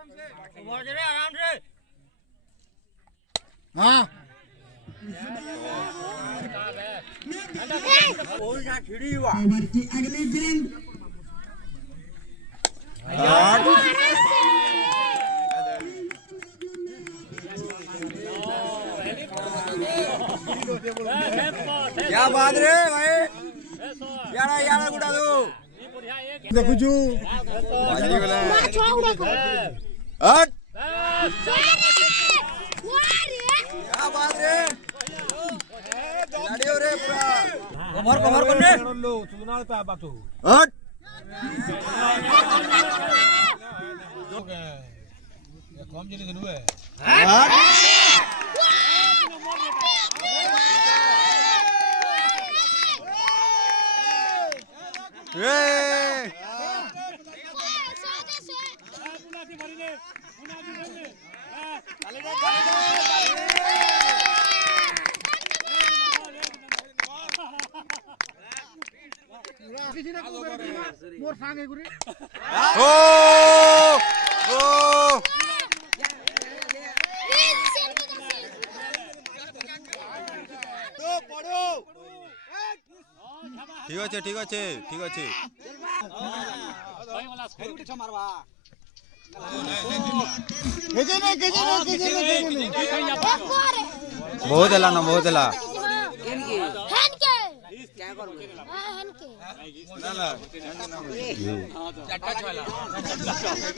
आराम से। हाँ ओवर की अगली गेंद क्या बात रे भाई यारा यारा गुड़ा दो देखो जो बाजी वाला हट क्या बात रे लाड़ी हो रे पूरा कवर कर रे लो सुनाल पे आबा तो हट कम जिले के नुए हट ए मोर सांगे गुरे ओ ओ ঠিক আছে ঠিক আছে ঠিক আছে बहुत हेला ना बहुत हेला क्या करो